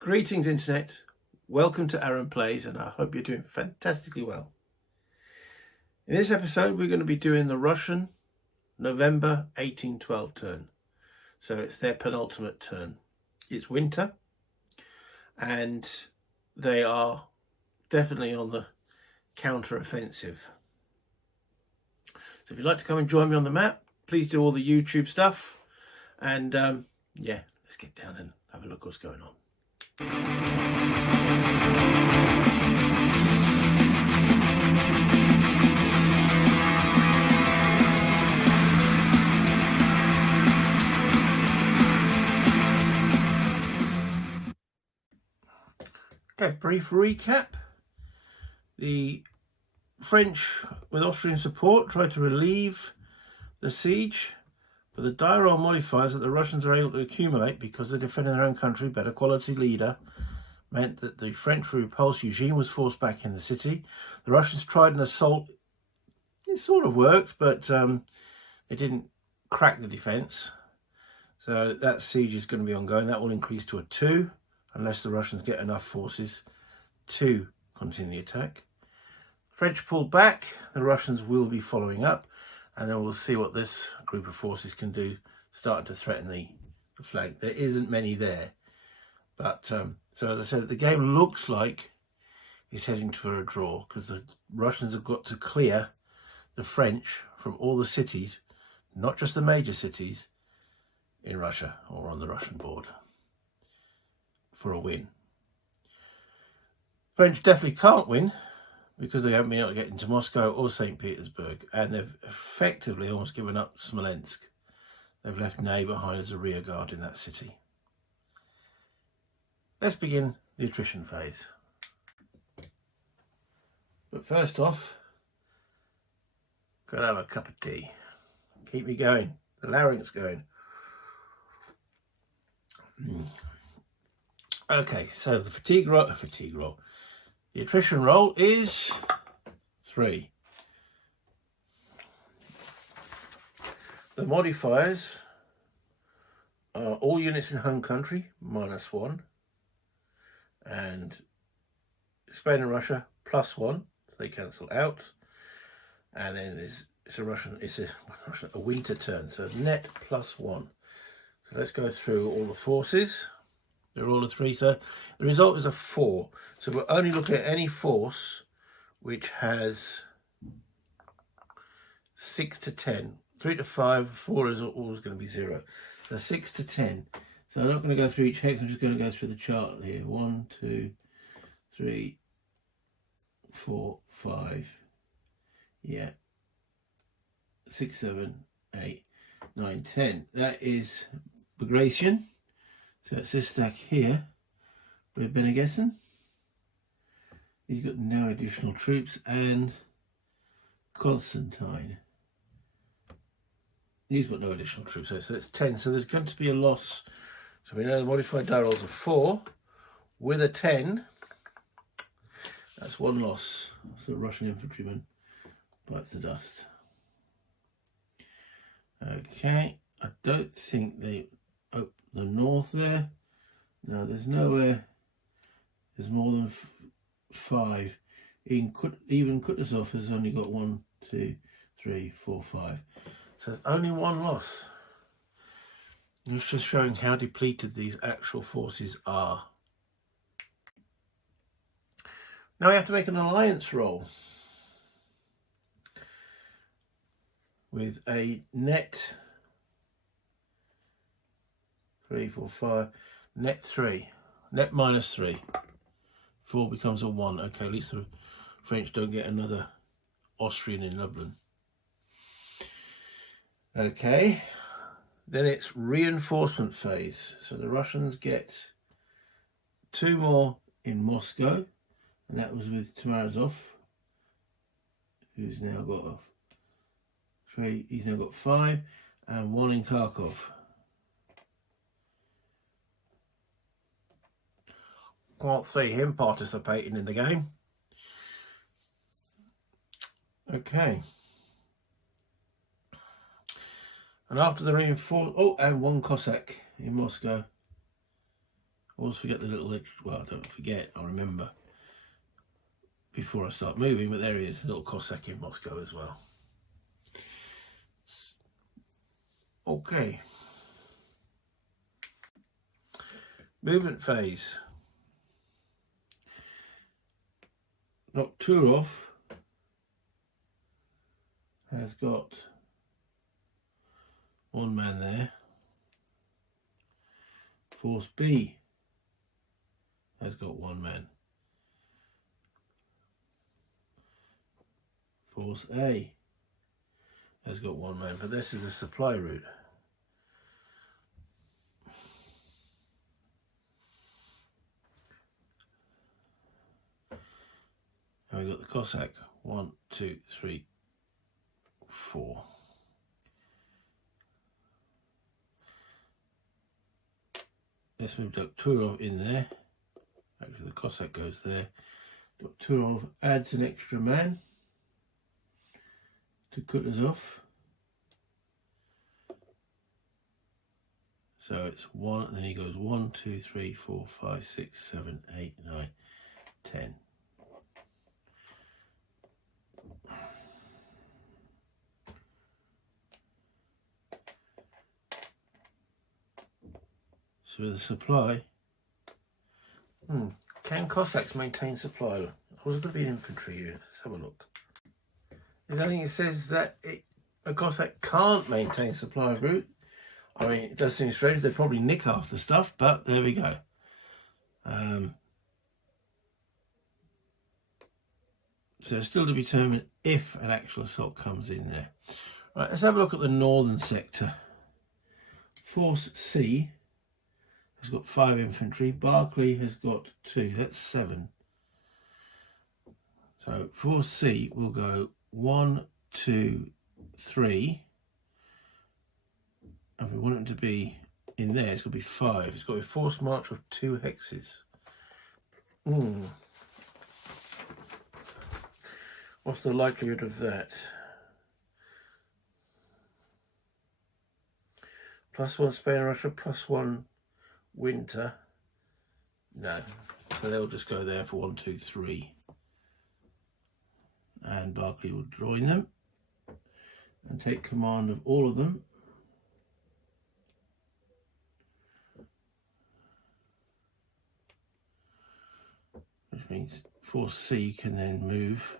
Greetings Internet, welcome to Aaron Plays, and I hope you're doing fantastically well. In this episode we're going to be doing the Russian November 1812 turn. So it's their penultimate turn. It's winter and they are definitely on the counter-offensive. So if you'd like to come and join me on the map, please do all the YouTube stuff, and yeah, let's get down and have a look what's going on. Okay, brief recap. The French, with Austrian support, tried to relieve the siege, but the dire role modifiers that the Russians are able to accumulate because they're defending their own country, better quality leader, meant that the French repulse regime was forced back in the city. The Russians tried an assault. It sort of worked, but they didn't crack the defence. So that siege is going to be ongoing. That will increase to a 2, unless the Russians get enough forces to continue the attack. French pulled back. The Russians will be following up, and then we'll see what this group of forces can do, starting to threaten the flank. There isn't many there, but so as I said, the game looks like it's heading for a draw because the Russians have got to clear the French from all the cities, not just the major cities in Russia or on the Russian board, for a win. French definitely can't win because they haven't been able to get into Moscow or St. Petersburg, and they've effectively almost given up Smolensk. They've left Ney behind as a rear guard in that city. Let's begin the attrition phase. But first off, gotta have a cup of tea. Keep me going. The larynx going. Okay, so the fatigue roll. The attrition roll is 3. The modifiers are all units in home country, -1. And Spain and Russia, +1, so they cancel out. And then it's a winter turn, so net +1. So let's go through all the forces. They're all a 3, so the result is a 4. So we're only looking at any force which has 6 to 10. 3 to 5, 4 is always going to be 0. So 6 to 10. So I'm not going to go through each hex, I'm just going to go through the chart here. 1, 2, 3, 4, 5. Yeah. 6, 7, 8, 9, 10. That is Bagration. So it's this stack here, but Bene Gesserit, he's got no additional troops, and Constantine, he's got no additional troops, so it's 10, so there's going to be a loss. So we know the modified die rolls are 4, with a 10, that's 1 loss. So the Russian infantryman bites the dust. Okay, I don't think they... Oh, the north there. No, there's nowhere. There's more than 5. Even Kutuzov has only got 1, 2, 3, 4, 5. So there's only 1 loss. It's just showing how depleted these actual forces are. Now we have to make an alliance roll with a net 3, 4, 5, net 3, net -3. 4 becomes a 1. Okay, at least the French don't get another Austrian in Lublin. Okay, then it's reinforcement phase. So the Russians get 2 more in Moscow, and that was with Tamarazov, who's now got 3. He's now got 5, and 1 in Kharkov. Can't see him participating in the game. Okay. And after the reinforcement, oh, and 1 Cossack in Moscow. always forget the little extra, well, I don't forget, I remember before I start moving, but there he is, the little Cossack in Moscow as well. Okay. Movement phase. Nocturov has got one man there. Force B has got one man. Force A has got one man, but this is the supply route. And we've got the Cossack, 1, 2, 3, 4. Let's move Turov in there. Actually, the Cossack goes there. Turov adds an extra man to cut us off. So it's 1, and then he goes 1, 2, 3, 4, 5, 6, 7, 8, 9, 10. So with the supply, can Cossacks maintain supply? I was going to be an infantry unit. Let's have a look. I think it says that a Cossack can't maintain supply route. I mean, it does seem strange. They probably nick half the stuff, but there we go. So it's still to be determined if an actual assault comes in there. Right, let's have a look at the northern sector. Force C has got 5 infantry. Barclay has got 2. That's 7. So Force C will go 1, 2, 3. And if we want it to be in there, it's got to be 5. It's got a force march of 2 hexes. What's the likelihood of that? +1 Spain and Russia, +1 winter. No. So they'll just go there for 1, 2, 3. And Barclay will join them and take command of all of them. Which means Force C can then move.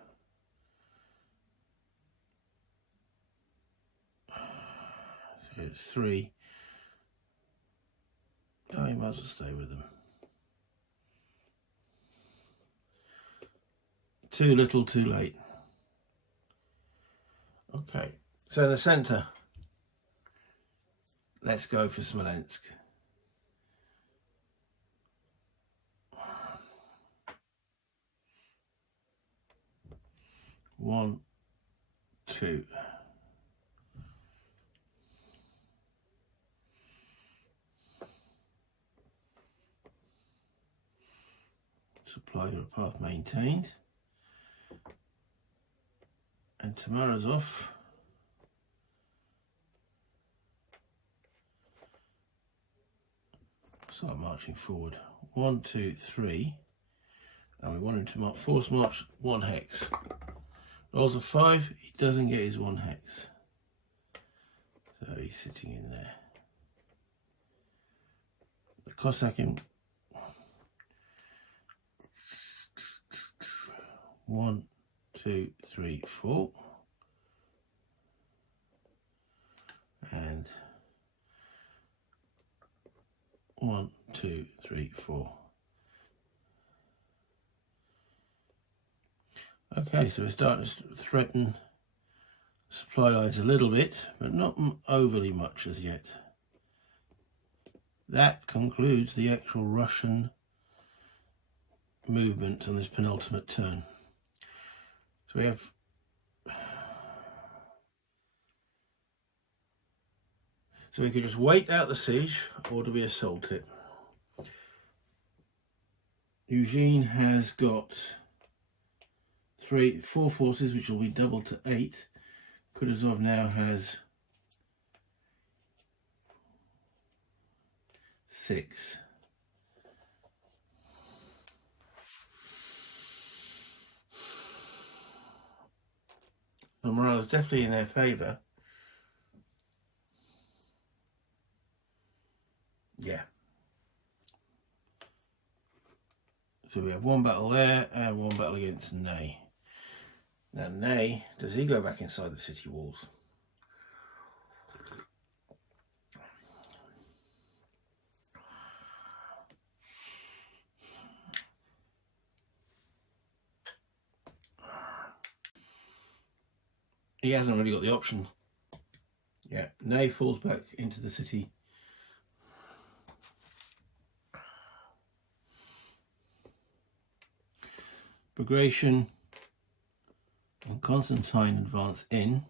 So it's 3. Oh, you might as well stay with them. Too little, too late. Okay, so in the centre, let's go for Smolensk. One, 2. Supply your path maintained. And Tamara's off. Start marching forward. 1, 2, 3. And we want him to force march 1 hex. Rolls a 5, he doesn't get his 1 hex. So he's sitting in there. The Cossack in 1, 2, 3, 4. And 1, 2, 3, 4. Okay, so we're starting to threaten supply lines a little bit, but not overly much as yet. That concludes the actual Russian movement on this penultimate turn. So we have we could just wait out the siege, or do we assault it? Eugene has got 4 forces, which will be doubled to 8. Kutuzov now has 6. the morale is definitely in their favour. Yeah. So we have one battle there and one battle against Ney. Now Ney, does he go back inside the city walls? He hasn't really got the option. Yeah, Ney falls back into the city. Bagration and Constantine advance in.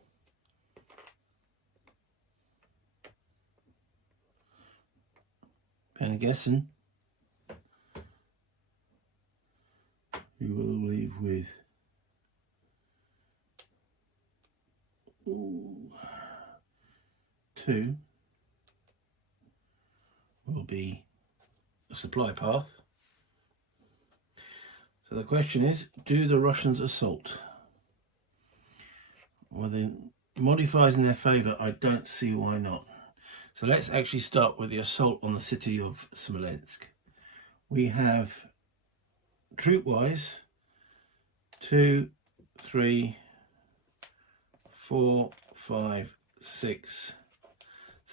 Pengessen, we will leave with 2 will be a supply path. So the question is, do the Russians assault? Well, the modifiers in their favour, I don't see why not. So let's actually start with the assault on the city of Smolensk. We have, troop-wise, 2, 3, 4, 5, 6,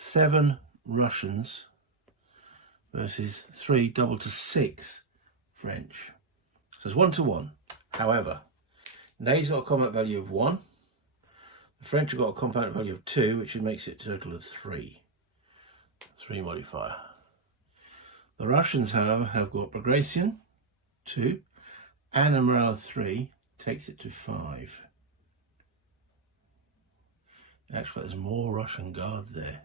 7 Russians versus 3 double to 6 French. So it's 1 to 1. However, Ney's got a combat value of 1. The French have got a combat value of 2, which makes it a total of 3. 3 modifier. The Russians, however, have got Bagration 2 and a morale 3, takes it to 5. Actually, there's more Russian guards there.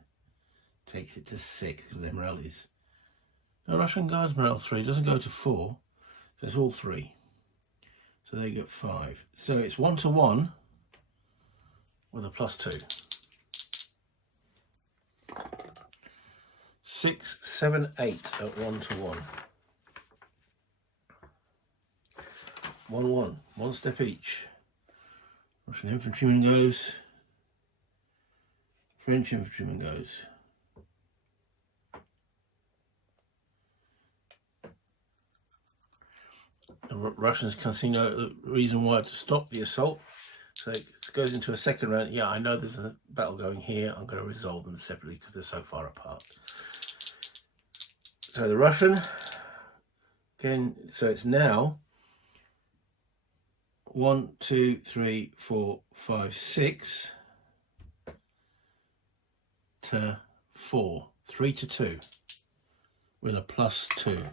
Takes it to 6 because their morale is. No, Russian guards morale 3 doesn't go to 4, so it's all 3. So they get 5. So it's 1 to 1 with a +2. 6, 7, 8 at 1 to 1. 1, 1. 1 step each. Russian infantryman goes. French infantryman goes. The Russians can see no reason why to stop the assault. So it goes into a second round. Yeah, I know there's a battle going here. I'm going to resolve them separately because they're so far apart. So the Russian, again, so it's now 1, 2, 3, 4, 5, 6 to 4. 3 to 2 with a +2.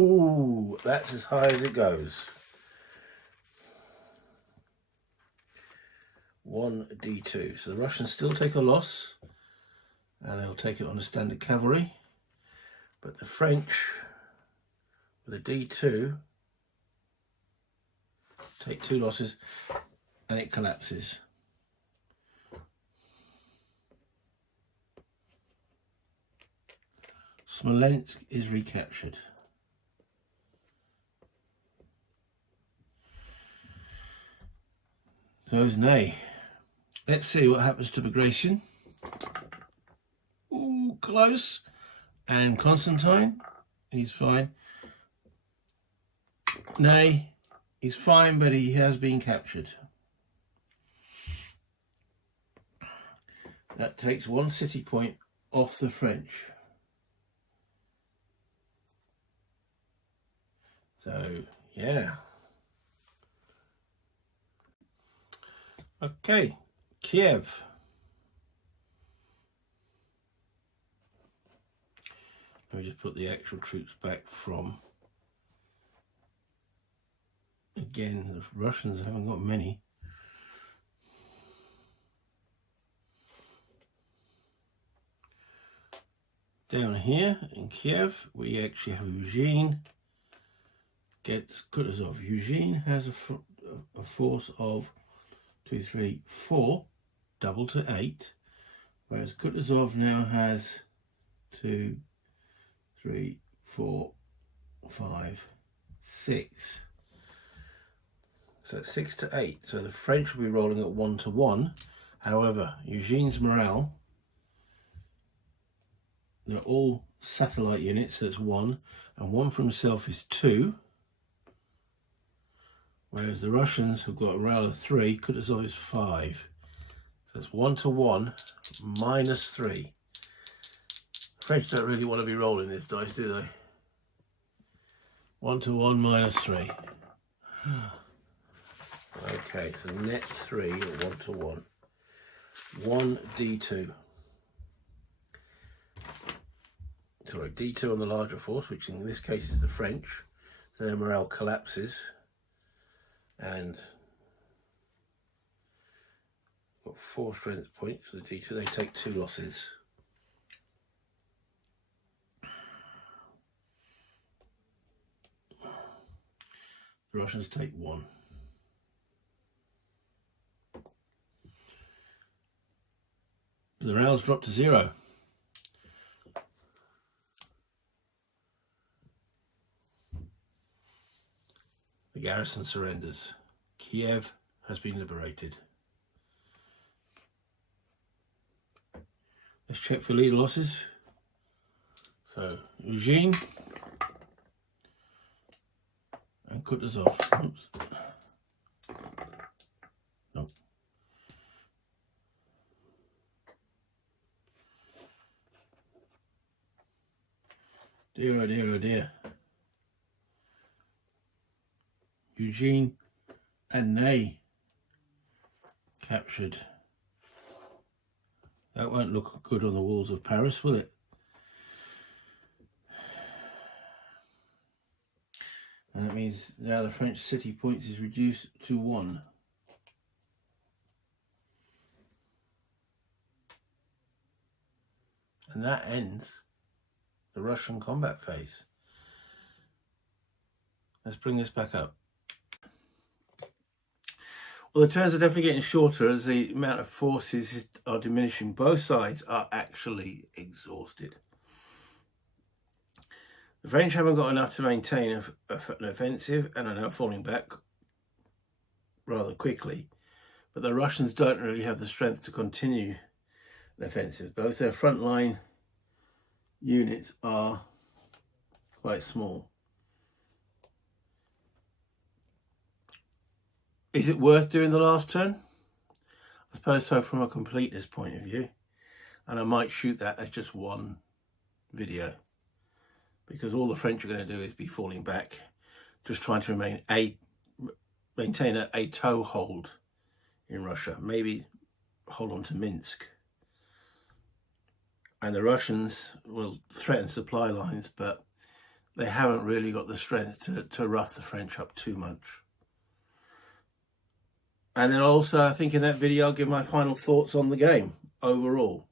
Ooh, that's as high as it goes. 1d2. So the Russians still take a loss, and they'll take it on the standard cavalry. But the French, with a d2, take 2 losses, and it collapses. Smolensk is recaptured. So is Ney. Let's see what happens to Bagration. Ooh, close. And Constantine, he's fine. Ney, he's fine, but he has been captured. That takes 1 city point off the French. So, yeah. Okay, Kiev. Let me just put the actual troops back from. Again, the Russians haven't got many. Down here in Kiev, we actually have Eugene gets Kutuzov. Eugene has a force of 2, 3, 4, double to 8, whereas Kutuzov now has 2, 3, 4, 5, 6. So it's 6-8. So the French will be rolling at 1-1. However, Eugene's morale, they're all satellite units, so it's 1, and 1 for himself is 2. Whereas the Russians have got a morale of 3, Kutuzov is 5. So it's 1-1 minus 3. French don't really want to be rolling this dice, do they? 1-1 minus 3. Okay, so net 3 at 1-1. 1d2. Sorry, d2 on the larger force, which in this case is the French. So their morale collapses. And got 4 strength points for the d2. They take 2 losses. The Russians take 1. The morale's dropped to 0. The garrison surrenders. Kiev has been liberated. Let's check for leader losses. So Eugene and Kutuzov. Oops. Nope. Dear, oh dear, oh dear. Eugene and Ney captured. That won't look good on the walls of Paris, will it? And that means now the French city points is reduced to 1. And that ends the Russian combat phase. Let's bring this back up. Well, the turns are definitely getting shorter as the amount of forces are diminishing. Both sides are actually exhausted. The French haven't got enough to maintain an offensive and are now falling back rather quickly. But the Russians don't really have the strength to continue an offensive. Both their frontline units are quite small. Is it worth doing the last turn? I suppose so from a completeness point of view. And I might shoot that as just one video. Because all the French are going to do is be falling back. Just trying to maintain a toehold in Russia. Maybe hold on to Minsk. And the will threaten supply lines, but they haven't really got the strength to rough the French up too much. And then also, I think in that video, I'll give my final thoughts on the game overall.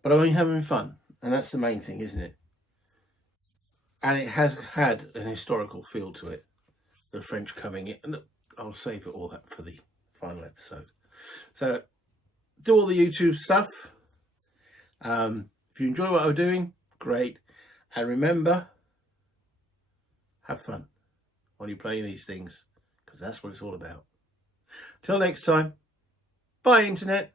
But I'm having fun, and that's the main thing, isn't it? And it has had an historical feel to it, the French coming in. And I'll save all that for the final episode. So, do all the YouTube stuff. If you enjoy what I'm doing, great. And remember, have fun while you're playing these things, because that's what it's all about. Till next time, bye Internet.